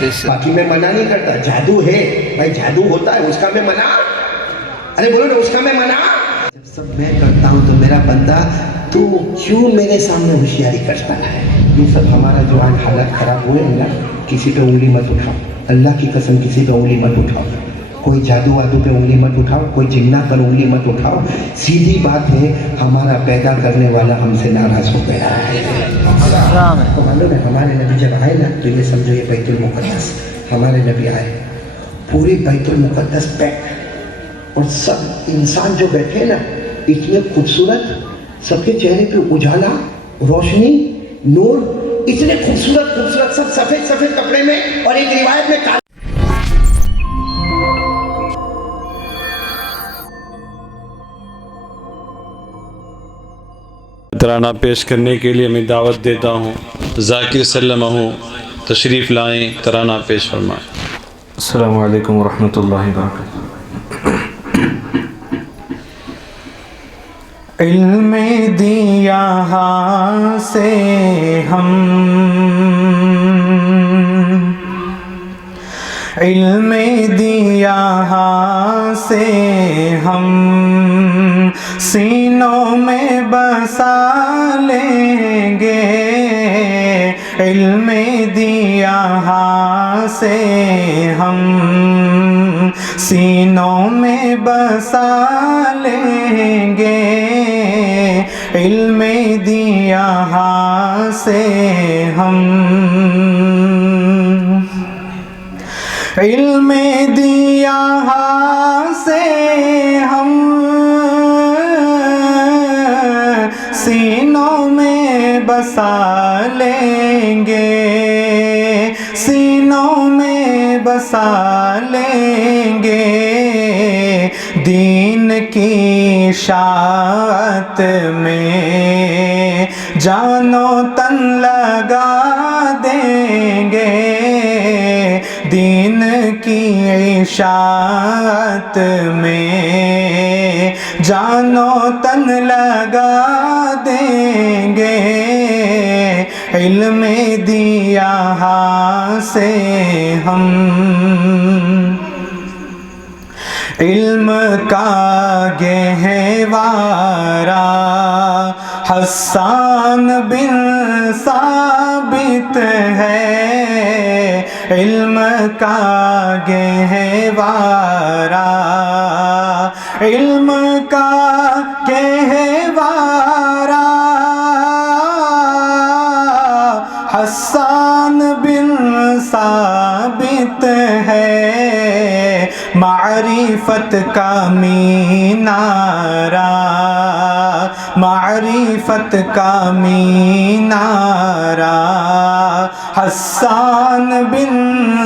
باقی میں منع نہیں کرتا، جادو ہے بھائی، جادو ہوتا ہے، اس کا میں منع، ارے بولو نا، اس کا میں منع. جب سب میں کرتا ہوں تو میرا بندہ تو کیوں میرے سامنے ہوشیاری کرتا ہے؟ یہ سب ہمارا جو آج حالت خراب ہوئے ہیں نا، کسی پہ انگلی مت اٹھاؤ، اللہ کی قسم کسی پہ انگلی مت اٹھاؤ، کوئی جادو وادو پہ انگلی مت اٹھاؤ، کوئی جنات پر انگلی مت اٹھاؤ. سیدھی بات ہے، ہمارا پیدا کرنے والا ہم سے ناراض ہو گیا ہے. تو معلوم ہے ہمارے نبی جب آئے نا تو یہ سمجھو یہ بیت المقدس، ہمارے نبی آئے پوری بیت المقدس پیک، اور سب انسان جو بیٹھے نا اتنے خوبصورت، سب کے چہرے پہ اجالا، روشنی، نور، اتنے خوبصورت خوبصورت، سب سفید سفید کپڑے میں، اور ایک روایت میں ترانہ پیش کرنے کے لیے میں دعوت دیتا ہوں. ذاکر سلمہ تشریف لائیں، ترانہ پیش فرمائیں. السلام علیکم ورحمۃ اللہ وبرکاتہ. علم دیا ہاں سے ہم، علم دیا ہاں سے ہم، سینوں میں بسا لیں گے. علم دیا ہاں سے ہم، سینوں میں بسا لیں گے. علم دیا ہاں سے ہم، علم دیا ہاں سے ہم، سینوں میں بسا لیں گے. سینوں میں بسا لیں گے. دین کی اشاعت میں جان و تن لگا دیں گے. دین کی اشاعت میں جان و تن لگا دیں گے. علم دیا ہاں سے ہم، علم کا گہوارہ حسان بن ثابت ہے. علم کا گہوارہ، علم کا گہوارہ حسان بن ثابت ہے. معرفت کا مینارہ، معرفت کا مینارہ حسان بن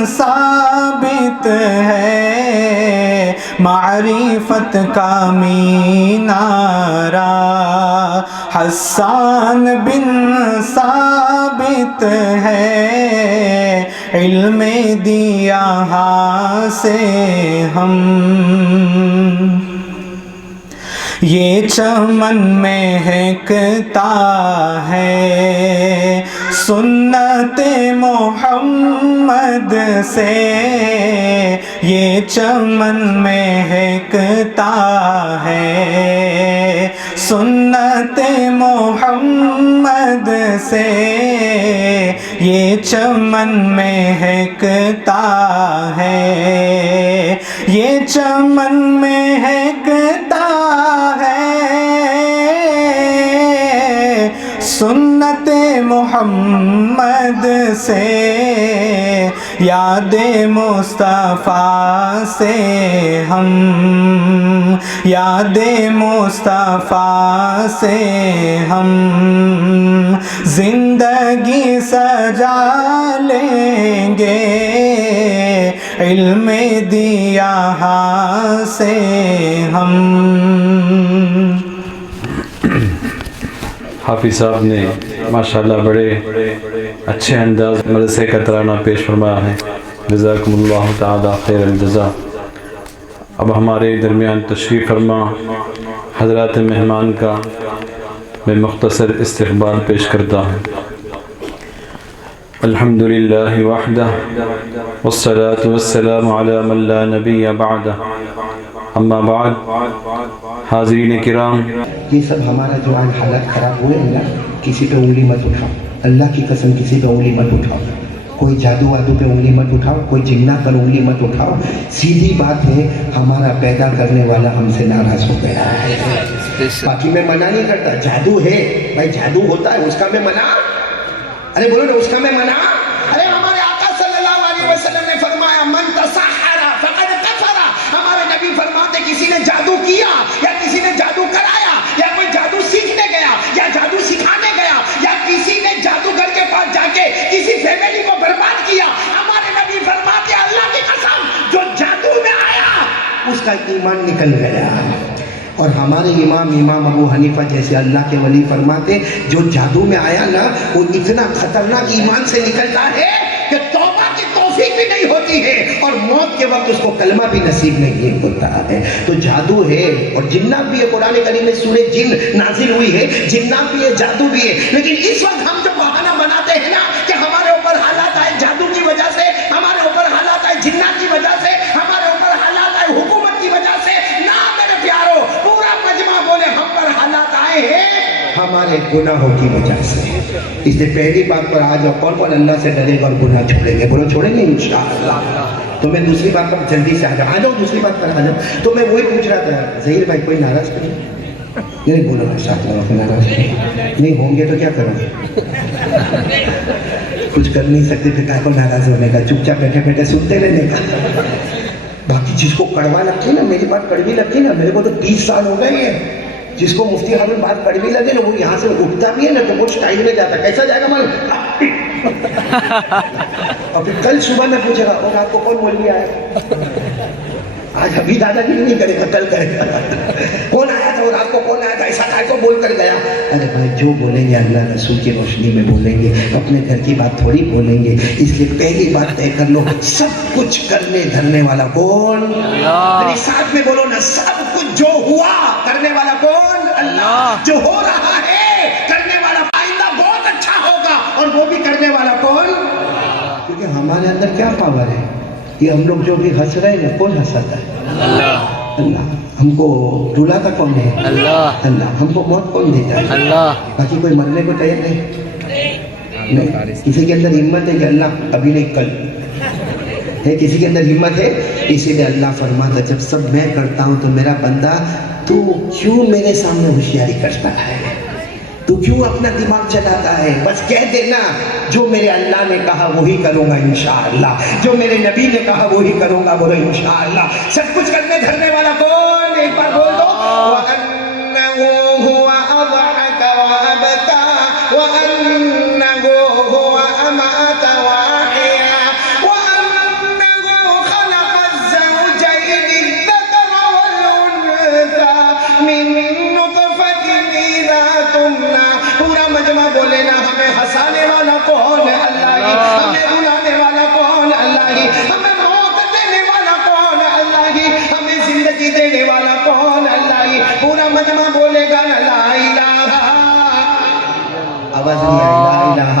ثابت ہے. معرفت کا مینارہ حسان بن ثابت ہے. علم دیا ہاں سے ہم، یہ چمن مہکتا ہے سنت محمد سے. یہ چمن مہکتا ہے سنت محمد سے. یہ چمن مہکتا ہے، یہ چمن مہکتا ہے سنت محمد سے. یاد مصطفیٰ سے ہم، یاد مصطفیٰ سے ہم زندگی سجا لیں گے. علم دیا ہاں سے ہم. حافظ صاحب نے ماشاءاللہ بڑے اچھے انداز مدرسے کا ترانہ پیش فرمایا ہے. جزاکم اللہ تعالی خیر الجزا. اب ہمارے درمیان تشریف فرما حضرات مہمان کا میں مختصر استقبال پیش کرتا ہوں. الحمد لله وحده والصلاة والسلام على من لا نبي بعده اما بعد حاضرین کرام، یہ سب ہمارا جو آج حالات خراب ہوئے ہیں نا، کسی پہ انگلی مت اٹھاؤ، اللہ کی قسم کسی پہ انگلی مت اٹھاؤ، کوئی جادو وادو پہ انگلی مت اٹھاؤ، کوئی جنات پر انگلی مت اٹھاؤ. سیدھی بات ہے، ہمارا پیدا کرنے والا ہم سے ناراض ہو گیا ہے. باقی میں منع نہیں کرتا، جادو ہے بھائی، جادو ہوتا ہے، اس کا میں منع، ارے بولو نا، اس کا میں منع. ارے ہمارے آقا صلی اللہ علیہ وسلم نے فرمایا من تسحر فقد کفر. ہمارے نبی فرماتے کسی نے جادو کیا یا کسی نے جادو کرایا یا کوئی جادو سیکھنے گیا یا جادو سکھانے گیا یا کسی نے جادوگر کے پاس جا کے کسی فیملی کو برباد کیا، ہمارے نبی فرماتے اللہ کی قسم جو جادو میں آیا اس کا ایمان نکل گیا. اور ہمارے امام ابو حنیفہ جیسے اللہ کے ولی فرماتے جو جادو میں آیا نا وہ اتنا خطرناک ایمان سے نکلتا ہے کہ توبہ کی توفیق بھی نہیں ہوتی ہے اور موت کے وقت اس کو کلمہ بھی نصیب نہیں ہوتا ہے. تو جادو ہے اور جنات بھی ہے. قرآن کریم میں سورہ جن نازل ہوئی ہے، جنات بھی ہے، جادو بھی ہے. لیکن اس وقت ہم جو بہانہ بناتے ہیں نا کہ ہمارے اوپر حالات آئے جادو کی وجہ سے، ہمارے اوپر حالات آئے جنات کی وجہ سے، ہمارے اوپر حالات آئے حکومت کی وجہ سے، نہ میرے پیارو، پورا مجمع بولے ہم پر حالات آئے ہیں ہمارے گناہوں کی وجہ سے. اس لیے پہلی بات پر آ جاؤ، کون اللہ سے ڈرے گا اور گناہ چھوڑیں گے؟ بولو چھوڑیں گے انشاءاللہ. تو میں دوسری بات پر جلدی سے آ جاؤ، دوسری بات پر آ جاؤ. تو میں وہی پوچھ رہا تھا، ظہیر بھائی کوئی ناراض نہیں بولو نا، ساتھ میں ناراض نہیں ہوں گے تو کیا کرو گے؟ کچھ کر نہیں سکتے پھر کیا کو ناراض ہونے کا، چپ چاپ بیٹھے بیٹھے سنتے رہنے کا. باقی جس کو کڑوا لگتی ہے نا، میری بات کڑوی لگتی ہے نا، میرے کو تو 30 سال ہو گئے ہیں، جس کو مفتی ہارون بات کڑوی لگے نا وہ یہاں سے اٹھتا بھی ہے نا تو وہ سٹائل میں جاتا ہے. کیسا جائے گا معلوم؟ اور پھر کل صبح میں پوچھے گا اور آپ کو کون مولوی آیا؟ آج ابھی دادا گیری نہیں کرے گا، کل کرے گا. کون آیا تھا اور آپ کو کون آیا تھا؟ ایسا کائے کو بول کر گیا. ارے بھائی جو بولیں گے اللہ رسول کی روشنی میں بولیں گے، اپنے گھر کی بات تھوڑی بولیں گے. اس لیے پہلی بات طے کر لو، سب کچھ کرنے دھرنے والا کون؟ اللہ. ساتھ میں بولو نا، سب کچھ جو ہوا کرنے والا کون؟ اللہ. جو ہو رہا ہے کرنے والا آئندہ بہت اچھا ہوگا اور وہ بھی کرنے والا کون؟ کیونکہ ہمارے اندر کیا پاور ہے؟ یہ ہم لوگ جو بھی ہنس رہے ہیں کون ہنساتا ہے؟ اللہ. اللہ. ہم کو رلاتا کون ہے؟ اللہ. اللہ. ہم کو موت کون دیتا ہے؟ اللہ. باقی کوئی مرنے کو تیار نہیں. کسی کے اندر ہمت ہے کہ اللہ ابھی نہیں کل ہے؟ کسی کے اندر ہمت ہے؟ اسی لیے اللہ فرماتا جب سب میں کرتا ہوں تو میرا بندہ تو کیوں میرے سامنے ہوشیاری کرتا ہے؟ تو کیوں اپنا دماغ چلاتا ہے؟ بس کہہ دینا جو میرے اللہ نے کہا وہی کروں گا انشاءاللہ، جو میرے نبی نے کہا وہی کروں گا. بولو انشاءاللہ. سب کچھ کرنے دھرنے والا کون؟ ایک بار بول دو. وَأَنَّهُ هُوَ أَضْحَكَ وَأَبْكَى وَأَنَّهُ هُوَ أَمَاتَ وَأَحْيَا وَأَنَّهُ خَلَقَ الزَّوْجَيْنِ الذَّكَرَ وَالْأُنثَى مِن نُطْفَةٍ إِذَا تُمْنَىٰ. پورا مجمع بولے نا، ہمیں ہنسانے والا کون ہے؟ اللہ ہی. ہمیں رلانے والا کون؟ اللہ ہی. ہمیں موت دینے والا کون؟ اللہ ہی. ہمیں زندگی دینے والا کون؟ اللہ ہی. پورا مجمع بولے گا لا الہ. آواز نہیں آئی؟ لا الہ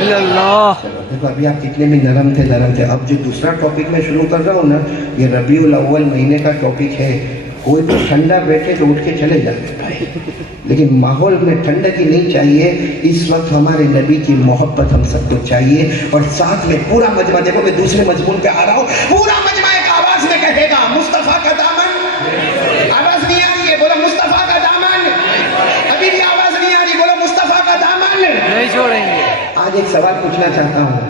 الا اللہ. دیکھو ابھی آپ کتنے میں نرم تھے. اب جو دوسرا ٹاپک میں شروع کر رہا ہوں نا، یہ ربیع الاول مہینے کا ٹاپک ہے. کوئی تو ٹھنڈا بیٹھے تو اٹھ کے چلے جاتے بھائی، لیکن ماحول میں ٹھنڈک ہی نہیں چاہیے. اس وقت ہمارے نبی کی محبت ہم سب کو چاہیے. اور ساتھ میں پورا مجمع، دیکھو میں دوسرے مضمون پہ آ رہا ہوں، پورا مجمع ایک آواز میں کہے گا مصطفیٰ کا دامن. آواز نہیں آ رہی ہے؟ بولو مصطفیٰ کا دامن. ابھی بھی آواز نہیں آ رہی؟ بولو مصطفیٰ کا دامن نہیں چھوڑیں گے. آج ایک سوال پوچھنا چاہتا ہوں،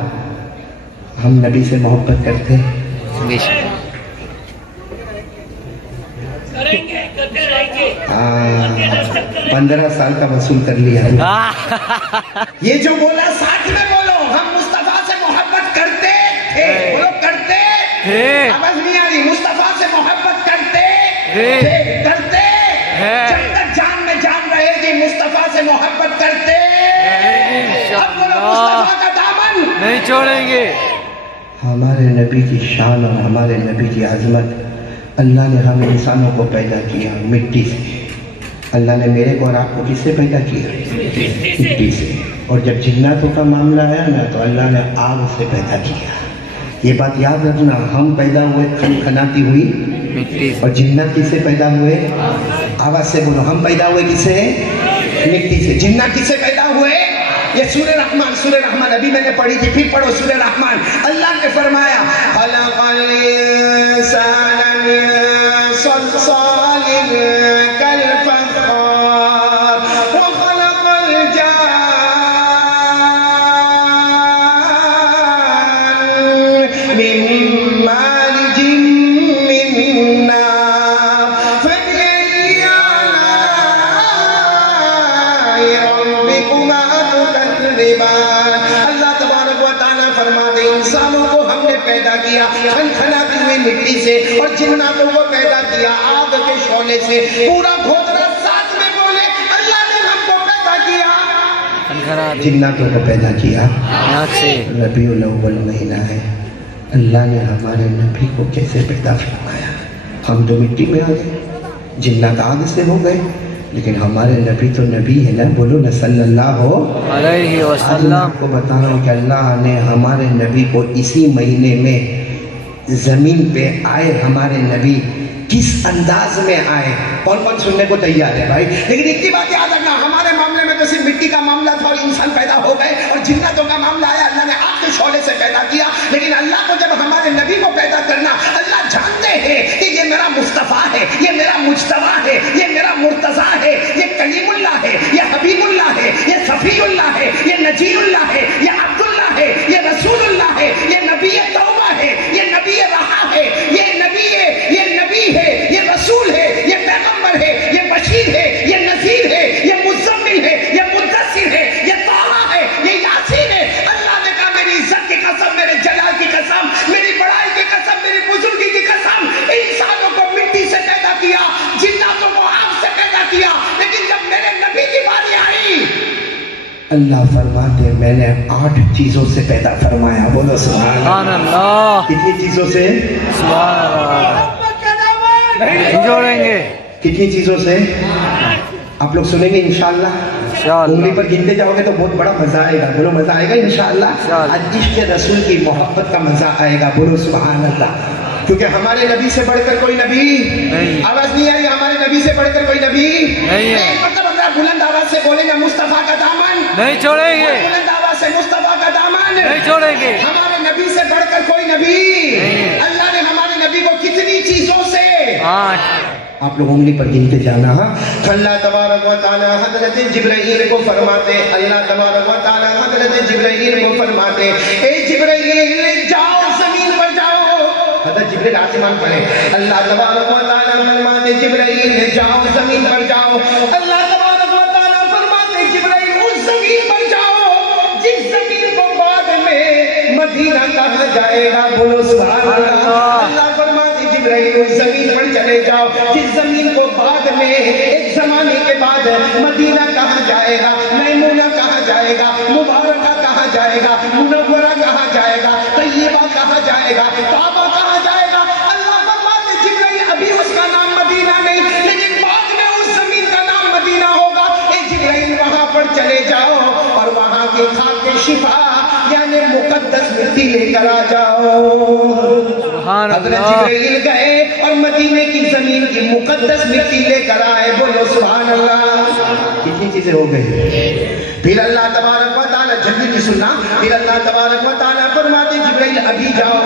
ہم نبی سے محبت کرتے ہیں؟ 15 سال کا وصول کر لیا. یہ جو بولا ساتھ میں بولو، ہم مصطفیٰ سے محبت کرتے تھے. بولو کرتے تھے. آواز نہیں آ رہی؟ مصطفیٰ سے محبت کرتے تھے. کرتے جب تک جان میں جان رہے گی مصطفیٰ سے محبت کرتے. اب بولو مصطفیٰ کا دامن نہیں چھوڑیں گے. ہمارے نبی کی شان اور ہمارے نبی کی عظمت. اللہ نے ہم انسانوں کو پیدا کیا مٹی سے. اللہ نے میرے کو اور آپ کو کس سے پیدا کیا؟ مٹی سے. और जब जिन्नातों का मामला आया ना तो अल्लाह ने आग से पैदा किया। ये बात याद रखना, हम पैदा हुए खनखनाती हुई मिट्टी से। और जिन्नात किससे पैदा हुए? आवाज से बोलो, हम पैदा हुए किससे? मिट्टी से। जिन्नात किससे पैदा हुए? ये सूरह रहमान अभी मैंने पढ़ी थी, फिर पढ़ो सूरह रहमान। अल्लाह ने फरमाया खलक़ल इंसाना मिन सल्सालिन कल फख्खार व खलक़ल जान्न मिन मारिजिन मिन नार फबिअय्यि आलाइ रब्बिकुमा तुकज़्ज़िबान। अल्लाह तबारक व तआला फरमाते इंसानों को हमने पैदा किया खनखनाती हुई मिट्टी से और जिन्नातों को पैदा किया आग के शोले से। पूरा घोतरा साथ में बोले, अल्लाह ने हमको पैदा किया, जिन्नातों को पैदा किया। रबीउल अव्वल महीना है, अल्लाह ने हमारे नबी को कैसे पैदा फरमाया। हम तो मिट्टी में आ गए, जिन्नात आग से हो गए, लेकिन हमारे नबी तो नबी है ना, बोलो न सल्लल्लाहु अलैहि वसल्लम। आपको बता रहा हूँ कि अल्लाह ने हमारे नबी को इसी महीने में जमीन पे आए। हमारे नबी किस अंदाज में आए, कौन कौन सुनने को तैयार है भाई? लेकिन इतनी बात याद रखना, हमारे मामले में तो सिर्फ मिट्टी का मामला था और इंसान पैदा हो गए, और जिन्नातों का मामला आया, अल्लाह ने आग के शोले से पैदा किया। लेकिन अल्लाह को जब हमारे नबी को पैदा करना, अल्लाह जानते हैं कि ये मेरा मुस्तफा है, ये मेरा मुज्तबा है, ये मेरा मुर्तजा है, ये कलीमुल्लाह है, ये हबीबुल्लाह है, ये सफीउल्लाह है, ये नजीउल्लाह है, ये अब्दुल्लाह है, ये रसूलुल्लाह है, ये नबी तौबा है, ये नबी रहा है, ये नबी है, ये नबी है, ये रसूल है, ये पैगंबर है, ये बशीर है, ये नज़ीर है, ये मुज़म्मिल है, ये मुद्दस्सिर है, ये ताहा है, ये यासीन है। अल्लाह ने कहा मेरी इज्जत की कसम, मेरे जलाल की कसम, मेरी बड़ाई की कसम, मेरी बुजुर्गी की कसम, इंसानों को मिट्टी से पैदा किया, जिन्नातों को आग से पैदा किया। लेकिन जब मेरे नबी की बारी आई, अल्लाह फरमाते मैंने 8 चीजों से पैदा फरमाया। बोलो सुभान अल्लाह। कितनी चीजों से? जोड़ेंगे कितनी चीजों से? आप लोग सुनेंगे इंशाअल्लाह। उंगली पर गिनते जाओगे तो बहुत बड़ा मजा आएगा। बोलो मजा आएगा इंशाअल्लाह। आज इश्क रसूल की मोहब्बत का मजा आएगा। बोलो सुभान अल्लाह। क्योंकि हमारे नबी से बढ़कर कोई नबी नहीं। आवाज नहीं आई? हमारे नबी से बढ़कर कोई नबी नहीं है। मतलब अगर बुलंद आवाज से बोलेंगे मुस्तफा का दामन नहीं छोड़ेंगे, बुलंद आवाज से मुस्तफा का दामन नहीं छोड़ेंगे। हमारे नबी से बढ़कर कोई नबी नहीं। अल्लाह ने हमारे नबी को कितनी चीजों से? 8। आप लोग उंगली पर गिनते जाना। अल्लाह तबारक व तआला हजरत जिब्राइल को फरमाते, अल्लाह तबारक व तआला हजरत जिब्राइल को फरमाते, ए जिब्राइल जाओ जमीन पर जाओ। हजरत जिब्राइल आसमान पर है। अल्लाह तबारक व तआला फरमाते जिब्राइल जाओ जमीन पर जाओ। अल्लाह तबारक व तआला फरमाते जिब्राइल उस जमीन पर जाओ जिस जमीन को बाद में मदीना कहा जाएगा। बोलो सुभान अल्लाह। अल्लाह फरमाते जिब्राइल उस जमीन पर चले जाओ जिस जमीन को बाद में एक जमाने के बाद मदीना कहा जाएगा, मैमूना कहा जाएगा, मुबारका कहा जाएगा, मुनव्वरा कहा जाएगा, तैयबा कहा जाएगा, काबा कहा जाएगा। अल्लाह फरमाते जिब्राइल अभी उसका नाम मदीना नहीं, लेकिन बाद में उस जमीन का नाम मदीना होगा। ए जिब्राइल वहां पर चले जाओ और वहां के खाके शिफा यानी मुकद्दस मिट्टी लेकर आ जाओ। हज़रत जिब्राइल गए और मदीने की जमीन की मुकद्दस मिट्टी लेकर आए। बोलो सुभान अल्लाह। कितनी चीजें हो गई? फिर अल्लाह तबारक व तआला जल्दी की सुनना। फिर अल्लाह तबारक व तआला फरमाते जिब्राइल अभी जाओ,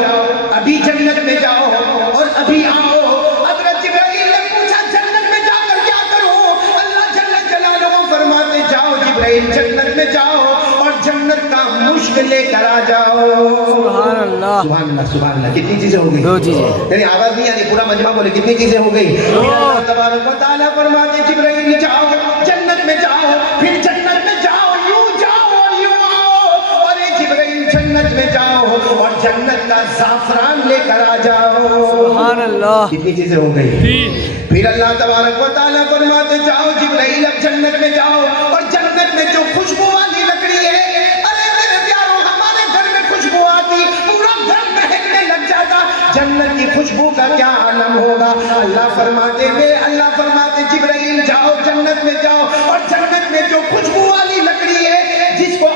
अभी जन्नत में जाओ और अभी आओ। हज़रत जिब्राइल ने पूछा जन्नत में जाकर क्या करूं? अल्लाह जल्ल जलालुहु फरमाते जाओ जिब्राइल जन्नत में जाओ और जन्नत का मुश्क लेकर आ जाओ। सुभान अल्लाह सुभान अल्लाह सुभान अल्लाह। कितनी चीजें हो गई? 2 चीजें। यानी आवाज नहीं आ रही, पूरा मजमा बोले कितनी चीजें हो गई? अल्लाह तबारक व तआला फरमाते जिब्राइल जाओ जन्नत में जाओ, फिर जन्नत में जाओ, यूं जाओ और यूं आओ। और जिब्राइल जन्नत में जाओ और जन्नत का ज़ाफ़रान लेकर आ जाओ। सुभान अल्लाह। कितनी चीजें हो गई? फिर अल्लाह तबारक व तआला फरमाते जाओ जिब्राइल अब जन्नत में जाओ और जन्नत में जो खुशबू वाली लकड़ी है, अरे मेरे प्यारों हमारे घर में खुशबू आती पूरा घर महकने लग जाता, जन्नत की खुशबू का क्या आलम होगा। अल्लाह फरमाते जिब्राइल जाओ जन्नत में जाओ और जन्नत में जो खुशबू वाली लकड़ी है जिसको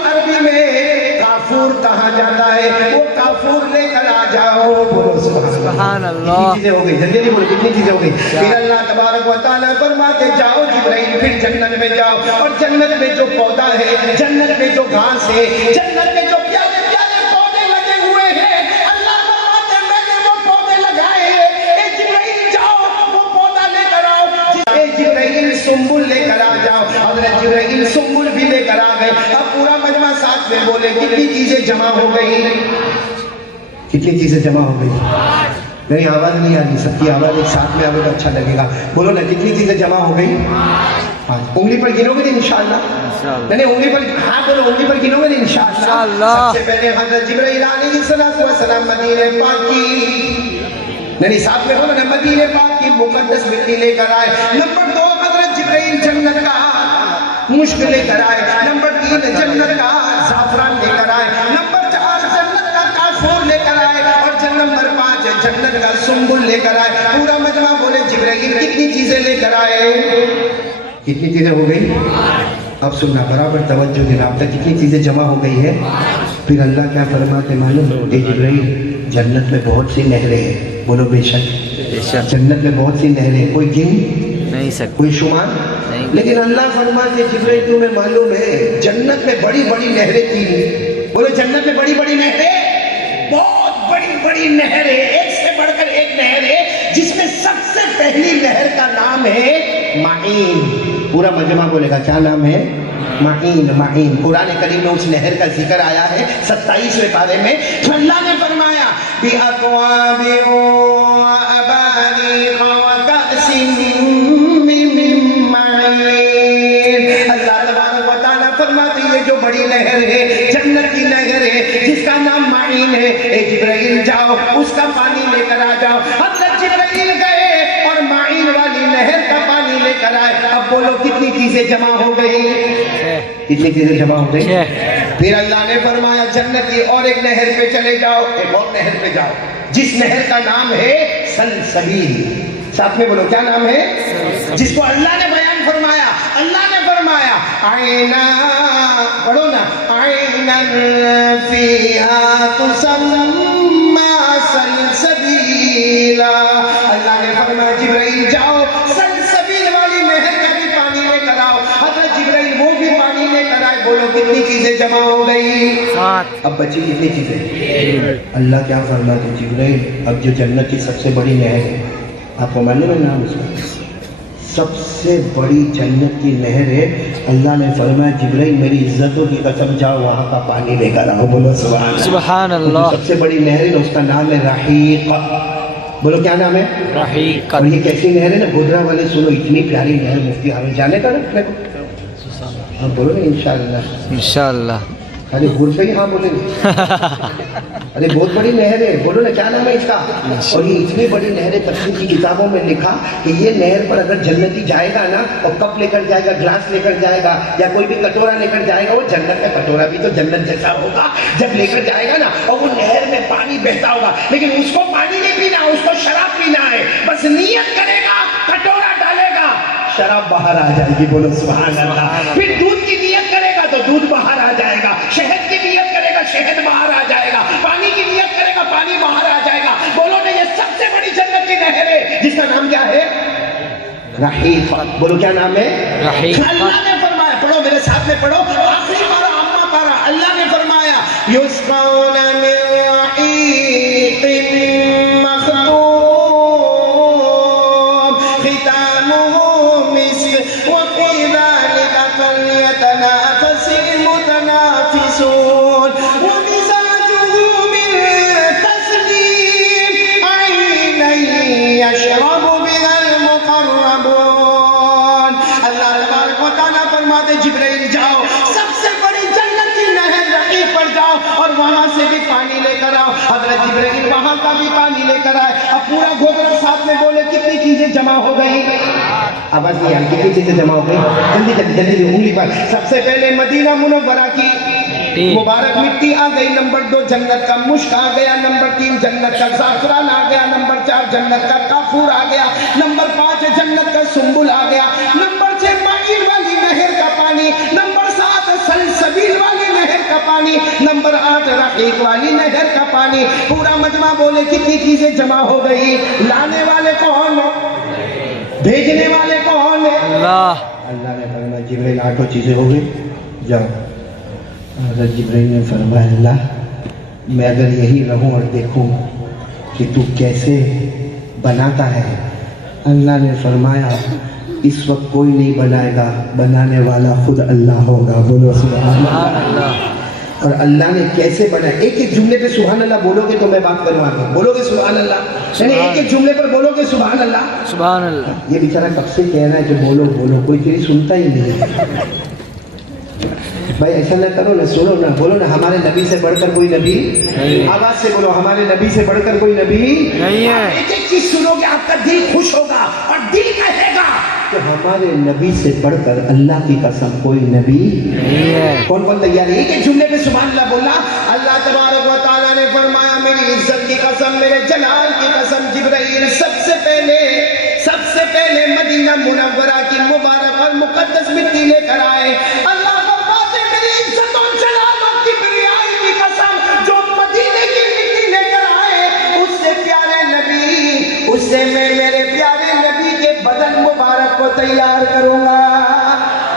जाता है वो काफूर लेकर आ जाओ। बोलो सुभान अल्लाह। कितनी चीजें हो गई, जल्दी जल्दी बोलो, कितनी चीजें हो गई। फिर अल्लाह तबारक व तआला फरमाते जाओ जिब्राइल फिर जन्नत में जाओ, और जन्नत में जो पौधा है, जन्नत में जो घास है, जन्नत में जो प्यारे प्यारे पौधे लगे हुए हैं, अल्लाह फरमाते मैंने वो पौधे लगाए हैं। ए जिब्राइल जाओ वो पौधा लेकर आओ। ए जिब्राइल सुंबुल लेकर आ जाओ। हज़रत जिब्राइल सुंबुल भी लेकर आ गए। अब पूरा मजमा साथ में बोले कितनी चीजें जमा हो गई, कितनी चीजें जमा हो गई। नहीं आवाज नहीं आ रही, सबकी आवाज एक साथ में आवे तो अच्छा लगेगा। बोलो ना कितनी चीजें जमा हो गई। उंगली पर गिनोगे नहीं इंशाअल्लाह, नहीं उंगली पर, हाँ बोलो उंगली पर गिनोगे नहीं इंशाअल्लाह। सबसे पहले हज़रत जिब्राइल अलैहिस्सलाम मदीने पाक की, नहीं साथ में बोलो ना, मदीने पाक की मुकद्दस मिट्टी लेकर आए। नंबर 2 हज़रत जिब्राइल जन्नत का मुश्क लेकर आए। नंबर 3 जन्नत का ज़ाफ़रान लेकर आए। नंबर 4 जन्नत का काफूर लेकर आए। और नंबर 5 जन्नत का सुंबुल लेकर आए। पूरा मजमा बोले जिब्राइल कितनी चीजें लेकर आए, कितनी चीजें हो गई। अब सुनना बराबर तवज्जो देना, अब तक कितनी चीजें जमा हो गई है। फिर अल्लाह क्या फरमाते मालूम, ए जिब्राइल जन्नत में बहुत सी नहरें हैं। बोलो बेशक जन्नत में बहुत सी नहरें, कोई गिन नहीं सकता, कोई शुमार नहीं। लेकिन अल्लाह फरमाते जिब्राइल तुम्हें मालूम है जन्नत में बड़ी बड़ी नहरें थी। बोलो जन्नत में बड़ी बड़ी नहरें, बहुत बड़ी बड़ी नहरें, एक से बढ़कर एक नहर है, जिसमें सबसे पहली नहर का नाम है माईन। पूरा मजमा बोलेगा क्या नाम है, माईन। माईन कुरान करीम में उस नहर का जिक्र आया है 27वें पारे में। तो अल्लाह ने फरमाया बिअक्वाबि व अबारीक़ व कअसिम मिन माईन। अल्लाह तबारक व तआला फरमाते ये जो बड़ी नहर है, जन्नत की नहर है, जिसका नाम माईन है, ए जिब्राइल जाओ उसका पानी लेकर आ जाओ। हज़रत जिब्राइल गए और माईन वाली नहर का पानी लेकर आए। अब बोलो कितनी चीजें जमा हो गई, कितनी चीजें जमा हो गई। फिर अल्लाह ने फरमाया जन्नत की और एक नहर पे चले जाओ, एक और नहर पे जाओ, जिस नहर का नाम है सलसबील। साथ में बोलो क्या नाम है, जिसको अल्लाह ने बयान फरमाया। अल्लाह ने फरमाया आईना, पढ़ो ना, आईनन फीहा तुसम्मा सलसबीला। अल्लाह ने फरमाया जिब्राइल जाओ सलसबील वाली नहर का भी पानी लेकर आओ। हज़रत जिब्राइल वो भी पानी लेकर आए। बोलो कितनी चीजें जमा हो गई, 7। अब बची कितनी चीजें। अल्लाह क्या फरमाते जिब्राइल अब जो जन्नत की सबसे बड़ी नहर है, आपको मालूम है नाम उसका, सबसे बड़ी जन्नत की नहर है। अल्लाह ने फरमाया जिब्राइल मेरी इज्जतों की कसम जाओ वहाँ का पानी लेकर आओ। बोलो सुभान अल्लाह। सबसे बड़ी नहर है उसका नाम है रहीक। बोलो क्या नाम है, रहीक। और ये कैसी नहर है ना, गोधरा वाले सुनो, इतनी प्यारी नहर मुफ्ती हमें जाने का ना। हाँ बोलो ना इंशाअल्लाह, इंशाअल्लाह। अरे भूल से ही हाँ बोले। अरे बहुत बड़ी नहर है, बोलो ना क्या नाम है इसका। और ये इतनी बड़ी नहर है, तफसीर की किताबों में लिखा कि ये नहर पर अगर जन्नती जाएगा ना और कप लेकर जाएगा, ग्लास लेकर जाएगा, या कोई भी कटोरा लेकर जाएगा, वो जन्नत का कटोरा भी तो जन्नत जैसा होगा जब लेकर जाएगा ना, और वो नहर में पानी बहता होगा। लेकिन उसको पानी नहीं पीना, उसको शराब पीना है। बस नियत करेगा, कटोरा डालेगा, शराब बाहर आ जाएगी। बोलो सुभान अल्लाह। फिर दूध की नियत करेगा तो दूध बाहर आ जाएगा, शहद की नियत करेगा, शहद बाहर आ जाएगा, पानी की नियत करेगा, पानी बाहर आ जाएगा। बोलो ना ये सबसे बड़ी जन्नत की नहर है, जिसका नाम क्या है, रहीक। बोलो क्या नाम है, रहीक। अल्लाह ने फरमाया, पढ़ो मेरे साथ में पढ़ो, आखिरी पारा अम्मा पारा। अल्लाह ने फरमाया युस्क़ौना मिन रहीक़िन मख़्तूम ख़ितामुहु मिस्क व फ़ी ज़ालिका फ़ल्यतनाफ़सिल मुतनाफ़िसून व मिज़ाजुहु मिन तस्नीम ऐनन यशरबु बिहल मुक़र्रबून। अल्लाह तबारक व तआला फरमाते जिब्राइल जाओ सबसे बड़ी जन्नत की नहर रहीक पर जाओ और वहां से भी पानी लेकर आओ। हज़रत जिब्राइल वहां का भी पानी लेकर आए। अब पूरा घोघरा साथ में बोले कितनी चीजें जमा हो गई। आवाज नहीं आई, कितनी चीजें जमा हो गई, जल्दी जल्दी जल्दी उंगली पर। सबसे पहले मदीना मुनव्वरा की मुबारक मिट्टी आ गई। नंबर 2 जन्नत का मुश्क आ गया। नंबर 3 जन्नत का ज़ाफ़रान आ गया। नंबर 4 जन्नत का काफूर आ गया। नंबर 5 जन्नत का सुंबुल आ गया। नंबर 6 माईन वाली नहर का पानी। नंबर 7 सलसल سلسبیل والی نہر کا پانی، نمبر 8 رحیق والی نہر کا پانی۔ پورا مجمع بولے کتنی چیزیں جمع ہو گئی؟ لانے والے کون ہیں؟ بھیجنے والے کون ہیں؟ اللہ۔ اللہ نے فرمایا جبرائیل 8 چیزیں ہو گئی، جاؤ۔ حضرت جبرائیل نے فرمایا اللہ میں اگر یہی رہوں اور دیکھوں کہ تو کیسے بناتا ہے، اللہ نے فرمایا اس وقت کوئی نہیں بنائے گا، بنانے والا خود اللہ ہوگا۔ بولو سبحان اللہ۔ اور اللہ نے کیسے بنایا؟ ایک ایک جملے پہ سبحان اللہ بولو گے تو میں بات کروں آگے، بولو گے سبحان اللہ؟ یعنی ایک ایک جملے پر بولو گے سبحان اللہ؟ سبحان اللہ۔ یہ بیچارہ کب سے کہہ رہا ہے کہ بولو بولو، کوئی تیری سنتا ہی نہیں۔ بھائی ایسا نہ کرو نا، سنو نا، بولو نا ہمارے نبی سے بڑھ کر کوئی نبی نہیں۔ آواز سے بولو ہمارے نبی سے بڑھ کر کوئی نبی نہیں ہے۔ ایک ایک چیز سنو گے آپ کا دل خوش ہوگا اور دل کہے گا کہ ہمارے نبی سے بڑھ کر اللہ کی قسم کوئی نبی نہیں ہے۔ کون کون تیار ہے ایک ایک جملے پہ سبحان اللہ بولنا؟ اللہ تبارک و تعالیٰ نے فرمایا میری عزت کی قسم، میرے جلال کی قسم، جبرائیل سب سے پہلے مدینہ منورہ کی مبارک اور مقدس مٹی لے کر آئے۔ اللہ فرماتے میری عزت و جلال و کبریائی کی قسم، جو مدینے کی مٹی لے کر آئے اس سے پیارے نبی، اس سے میں میرے پیارے نبی کے بدن مبارک کو تیار کروں گا،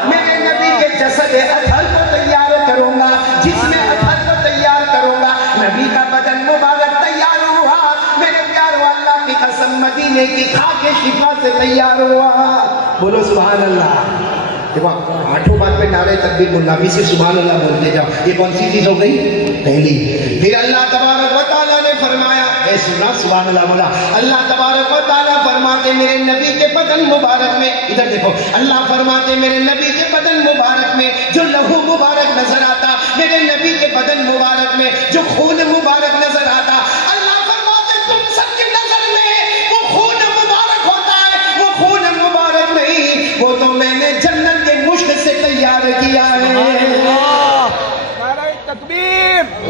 میرے نبی کے جسد اطہر کو تیار کروں گا، جسم اطہر کو تیار کروں گا۔ نبی کا بدن مبارک تیار ہوا، میرے پیارو اللہ کی قسم مدینے کی خاک شفا سے تیار ہوا۔ بولو سبحان اللہ۔ دیکھو 8 بات پہ نعرہ تکبیر بولنا، ابھی سے سبحان اللہ بولتے جاؤ۔ یہ کون سی چیز ہو گئی؟ پہلی۔ پھر اللہ تبارک و تعالیٰ نے فرمایا، اے سنا سبحان اللہ بولا، اللہ تبارک و تعالیٰ فرماتے میرے نبی کے بدن مبارک میں، ادھر دیکھو، اللہ فرماتے میرے نبی کے بدن مبارک میں جو لہو مبارک نظر آتا، میرے نبی کے بدن مبارک میں جو خون مبارک نظر آتا، اللہ فرماتے تم سب کی نظر میں وہ خون مبارک ہوتا ہے، وہ خون مبارک نہیں، وہ تو میں نے جنت کے مشک سے تیار کیا ہے۔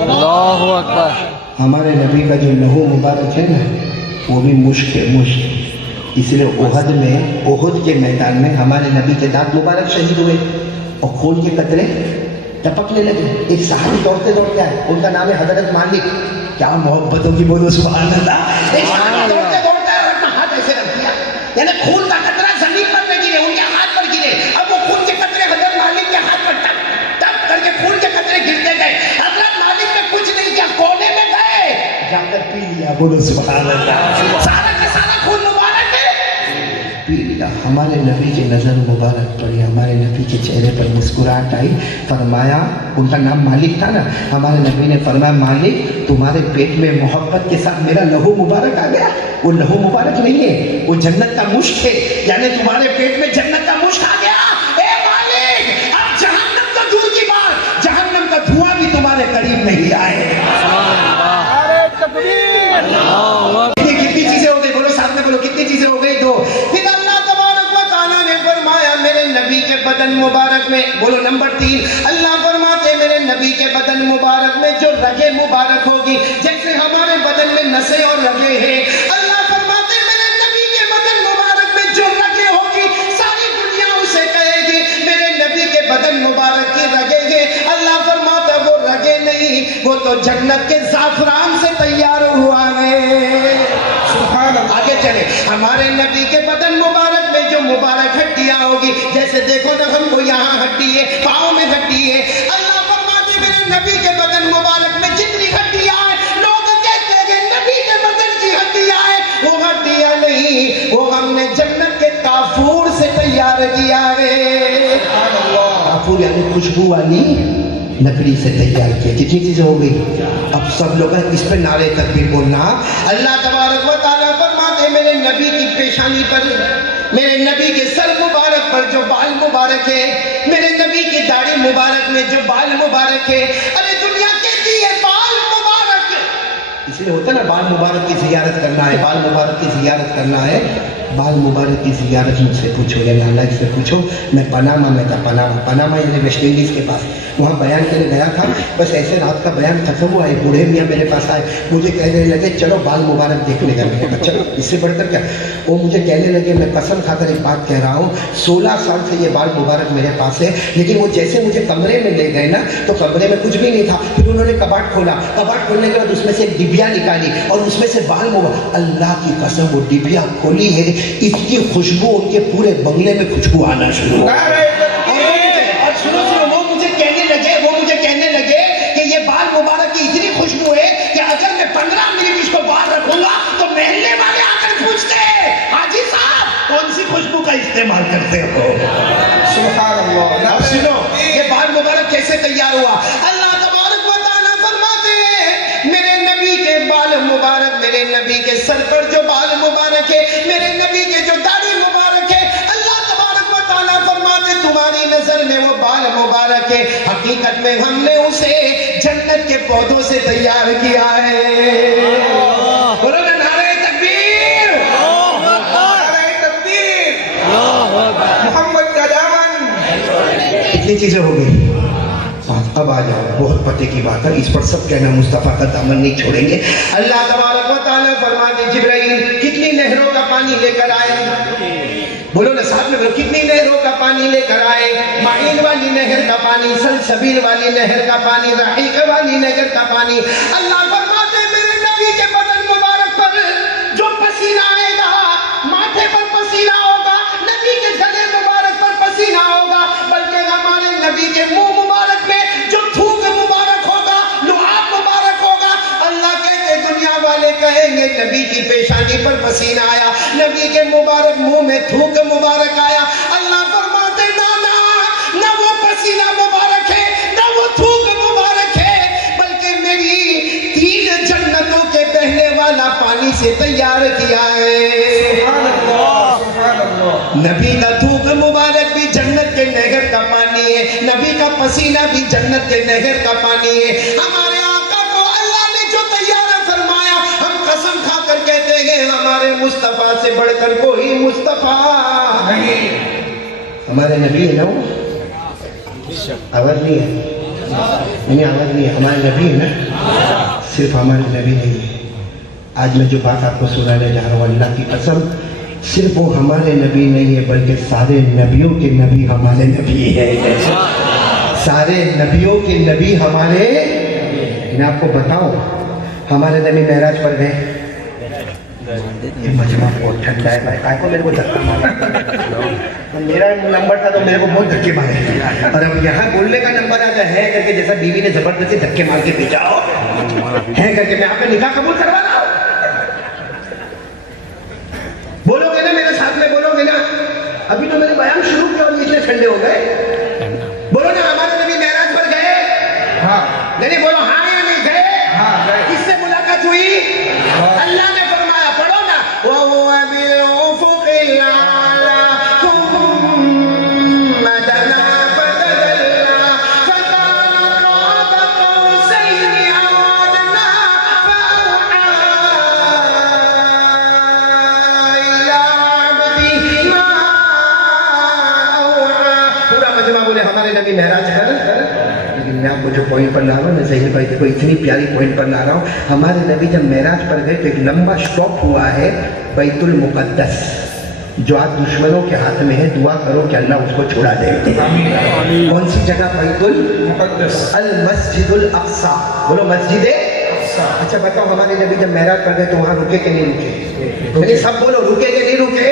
اللہ اکبر۔ ہمارے نبی کا جو لہو مبارک ہے نا وہ بھی مشک ہے، مشک۔ اس لیے احد میں، احد کے میدان میں ہمارے نبی کے دانت مبارک شہید ہوئے اور خون کے قطرے ٹپکنے لگے۔ ایک صحابی دوڑتے دوڑتے آئے، ان کا نام ہے حضرت مالک۔ کیا محبت ہوگی، بولو سبحان اللہ۔ ایک صحابی دوڑتے دوڑتے آئے اور اپنا ہاتھ ایسے رکھ دیا، یعنی خون کا قطرہ زمین پر نہ گرے، ان کے ہاتھ پر گرے۔ اب وہ خون کے قطرے حضرت مالک کے ہاتھ پر ٹپ ٹپ کر کے خون کے قطرے گرتے گئے۔ حضرت مالک نے کچھ نہیں کیا، کونے میں گئے، جا کر پی لیا۔ بولو سبحان اللہ۔ سارا کا سارا خون مبارک ہے، پی لیا۔ ہمارے نبی کی نظر مبارک پڑی، ہمارے نبی کے چہرے پر مسکراہٹ آئی۔ فرمایا، ان کا نام مالک تھا نا، ہمارے نبی نے فرمایا مالک تمہارے پیٹ میں محبت کے ساتھ میرا لہو مبارک آ گیا۔ وہ لہو مبارک نہیں ہے، وہ جنت کا مشک ہے، یعنی تمہارے پیٹ میں جنت کا مشک آ گیا۔ اے مالک اب جہنم تو دور کی بات، جہنم کا دھواں بھی تمہارے قریب نہیں آئے۔ کتنی چیزیں ہو گئی، بولو ساتھ میں بولو، کتنی چیزیں ہو گئی؟ 2۔ پھر اللہ تبارک و تعالیٰ نے فرمایا میرے نبی کے بدن مبارک میں، بولو نمبر 3، اللہ فرماتے میرے نبی کے بدن مبارک میں جو رگیں مبارک ہوگی، جیسے ہمارے بدن میں نسیں اور رگیں ہیں، اللہ فرماتے میرے نبی کے بدن مبارک میں جو رگیں ہوگی ساری دنیا اسے کہے گی میرے نبی کے بدن مبارک کی رگیں ہیں۔ اللہ فرماتا وہ رگیں نہیں، وہ تو جنت کے زعفران سے تیار ہوا ہے۔ آگے چلے، ہمارے نبی کے بدن مبارک میں جو مبارک ہڈیاں ہوگی، جیسے دیکھو نا ہم کو یہاں ہڈی ہے، پاؤں میں ہڈی ہے، اللہ فرماتے میرے نبی کے بدن مبارک میں جتنی ہڈیاں ہیں، لوگ کہتے ہیں نبی کے بدن کی ہڈیاں ہیں، وہ ہڈیاں نہیں، وہ ہم نے جنت کے کافور سے تیار کیا ہے۔ کافور یعنی خوشبو والی لکڑی سے تیار کیا۔ کتنی چیزیں ہو گئی؟ اب سب لوگ اس پہ نعرہ تکبیر بولنا۔ اللہ تبارک و تعالیٰ فرماتے میرے نبی کی پیشانی پر، میرے نبی کے سر مبارک پر جو بال مبارک ہے، میرے نبی کی داڑھی مبارک میں جو بال مبارک ہے، ارے دنیا کہتی ہے بال مبارک، اس لیے ہوتا ہے نا بال مبارک کی زیارت کرنا ہے، بال مبارک کی زیارت کرنا ہے، बाल मुबारक की ज़ियारत मुझसे पूछो, यानी अल्लाह से पूछो। मैं पनामा में था, पनामा यानी वेस्ट इंडीज़ के पास, वहाँ बयान के लिए गया था। बस ऐसे रात का बयान खत्म हुआ, एक बूढ़े मियाँ मेरे पास आए, मुझे कहने लगे चलो बाल मुबारक देखने का। मैंने कहा चलो, इससे बढ़कर क्या। वो मुझे कहने लगे, मैं कसम खाकर एक बात कह रहा हूँ, 16 साल से ये बाल मुबारक मेरे पास है, लेकिन वो जैसे मुझे कमरे में ले गए ना, तो कमरे में कुछ भी नहीं था। फिर उन्होंने कबाट खोला, कबाट खोलने के बाद उसमें से एक डिबिया निकाली और उसमें से बाल मुबारक, अल्लाह की कसम वो डिबिया खोली है, इसकी खुशबू उनके पूरे बंगले में खुशबू आना शुरू हो गई। और सुनो वो मुझे कहने लगे कि ये बाल मुबारक की इतनी खुशबू है कि अगर मैं 15 मिनट इसको बाहर रखूंगा तो महल्ले वाले आकर पूछते हैं, हाजी साहब कौन सी खुशबू का इस्तेमाल करते हो। सुभान अल्लाह। अब सुनो ये बाल मुबारक कैसे तैयार हुआ। अल्लाह तबारक व तआला फरमाते हैं, मेरे नबी के बाल मुबारक, मेरे नबी के सर पर जो बाल मुबारक है, मेरे नबी के जो दाढ़ी मुबारक है, अल्लाह तबारक व तआला फरमाते तुम्हारी नजर में वो बाल मुबारक है, हकीकत में हमने उसे जन्नत के पौधों से तैयार किया है। बोलो ना नारे तकबीर, नारे तकबीर, मोहम्मद का दामन। कितनी चीजें हो गई, अब आ जाओ, बहुत पते की बात है, इस पर सब कहना, मुस्तफा का दामन नहीं छोड़ेंगे। अल्लाह तबारक व तआला फरमाते जिब्राइल कितनी नहरों का पानी लेकर आए, बोलो ना साथ में बोलो, कितनी नहरों का पानी लेकर आए। माइन वाली नहर का पानी, सलसबील वाली नहर का पानी, राहिक वाली नहर का पानी। अल्लाह फरमाते मेरे नबी के बदन मुबारक पर जो पसीना आएगा, माथे पर पसीना होगा, नबी के गले मुबारक पर पसीना होगा, बल्कि हमारे नबी के मुंह मुबारक में जो थूक मुबारक होगा, लुआब मुबारक होगा। अल्लाह कहते दुनिया वाले कहेंगे नबी की पेशानी पर पसीना आया, नबी के मुबारक मुंह में थूक मुबारक आया। अल्लाह फरमाते ना वो पसीना मुबारक है, ना वो थूक मुबारक है, बल्कि मेरी 3 जन्नतों के बहने वाला पानी से तैयार किया है। नबी का थूक मुबारक भी जन्नत के नहर का पानी है, नबी का पसीना भी जन्नत के नहर का पानी है। हमारे आका को अल्लाह ने जो तैयार फरमाया, हम कसम खाकर कहते हैं हमारे मुस्तफा से बढ़कर कोई मुस्तफा नहीं। हमारे नबी है ना, वो आवाज नहीं है, नहीं आवाज नहीं है, हमारे नबी है ना, सिर्फ हमारे नबी नहीं है। आज मैं जो बात आपको सुनाने जा रहा हूँ, अल्लाह की कसम, सिर्फ वो हमारे नबी नहीं है, बल्कि सारे नबियों के नबी हमारे नबी है। सारे नबियों के नबी हमारे। मैं आपको बताऊं, हमारे नबी मेराज पर गए, ये मजमा बहुत ठंडा है भाई, काय को मेरे को धक्का मारा, मेरा नंबर था तो मेरे को बहुत धक्के मारे, और अब यहाँ बोलने का नंबर आता है करके, जैसा बीवी ने जबरदस्ती धक्के मार के भेजाओ है करके, मैं आपका निकाह कबूल करवा रहा हूँ। बोलोगे ना मेरे साथ में, बोलोगे ना, अभी तो मैंने बयान शुरू किया और इतने ठंडे हो गए। बोलो ना हमारे नबी मेराज पर गए, हाँ नहीं बोलो हाँ या नहीं गए, हाँ गए। किससे मुलाकात हुई, अल्लाह ने फरमाया, पढ़ो ना, वो बिल उफुक़िल आला सुम्मा दना फतदल्ला फकाना क़ाब क़ौसैनि अव अदना फअवहा इला अब्दी मा अवहा। पूरा मजमा बोले हमारे नबी मेराज कर। लेकिन मैं आपको जो पॉइंट पर ला रहा हूँ ना, ज़हीर भाई देखो इतनी प्यारी पॉइंट पर ला रहा हूँ। हमारे नबी जब मेराज पर गए तो एक लंबा स्टॉप हुआ है बैतुल मुक़द्दस, जो आज दुश्मनों के हाथ में है, दुआ करो कि अल्लाह उसको छुड़ा दे। कौन सी जगह, बैतुल मुक़द्दस, अल मस्जिदुल अक़सा, बोलो मस्जिद अक़सा। अच्छा बताओ हमारे नबी जब मेराज पर गए तो वहाँ रुके कि नहीं रुके, सब बोलो रुके कि नहीं रुके।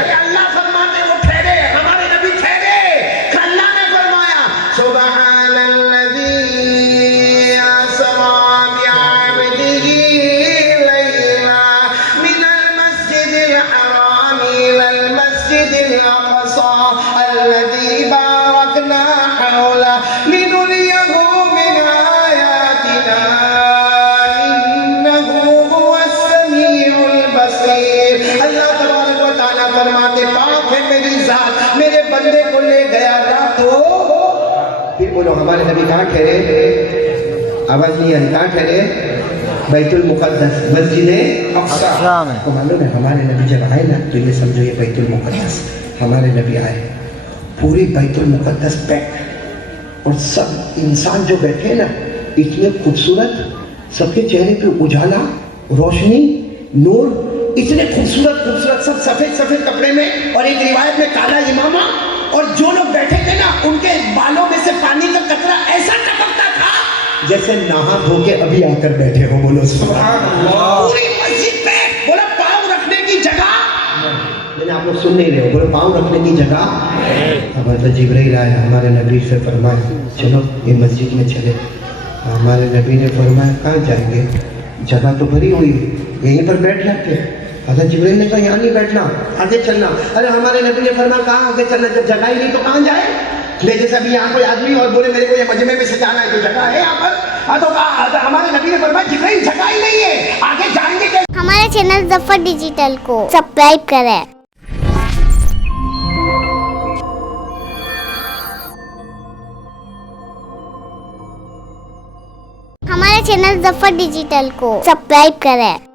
अरे अल्लाह फरमाते वो ठहरे, हमारे नबी ठहरे, अल्लाह ने फरमाया सुबहानल्लज़ी असरा बिअब्दिही लैला मिनल मस्जिदिल हराम इलल मस्जिदिल अक़सा अल्लज़ी बारकना हौला लिनुरियहु मिन आयातिना इन्नहु हुवस समीउल बसीर। अल्लाह तबारक व तआला फरमाते पाक है मेरी जात, मेरे बंदे को ले गया रातों। फिर बोलो हमारे नबी कहाँ ठहरे, आवाज नहीं है, कहाँ ठहरे, बैतुल मुकद्दस, मस्जिद अक्सा अक्सा में। तो मालूम है हमारे नबी जब आए ना तो ये समझो ये बैतुल मुकद्दस हमारे नबी आए, पूरे बैतुल मुकद्दस पैक, और सब इंसान जो बैठे ना इतने खूबसूरत, सबके चेहरे पे उजाला, रोशनी, नूर, इतने खूबसूरत खूबसूरत, सब सफेद सफेद कपड़े में, और एक रिवायत में काला इमामा, और जो लोग बैठे थे ना उनके बालों में से पानी का कतरा ऐसा टपकता था जैसे नहा धो के अभी आकर बैठे हो। बोलो सुभान अल्लाह। पूरी मस्जिद पे बोलो पाँव रखने की जगह, लेकिन आप लोग सुन नहीं रहे हो, बोलो पाँव रखने की जगह। अब तो जिब्राइल आया, हमारे नबी से फरमाया चलो ये मस्जिद में चले। हमारे नबी ने फरमाया कहाँ जाएंगे, जगह तो भरी हुई, यहीं पर बैठ जाते। अगर जिब्राइल ने कहा यहाँ नहीं बैठना, आगे चलना। अरे हमारे नबी ने फरमाया कहाँ आगे चलना, जब जगह ही नहीं तो कहाँ जाए। ले जैसे अभी यहाँ कोई आदमी और बोले मेरे को ये मजमे में से जाना है तो जगह है यहाँ पर, हाँ तो हमारे नबी ने फरमाया जिब्राइल जगह ही नहीं है, आगे जाएंगे कैसे। हमारे चैनल ज़फ़र डिजिटल को सब्सक्राइब करें। हमारे चैनल ज़फ़र डिजिटल को सब्सक्राइब करें।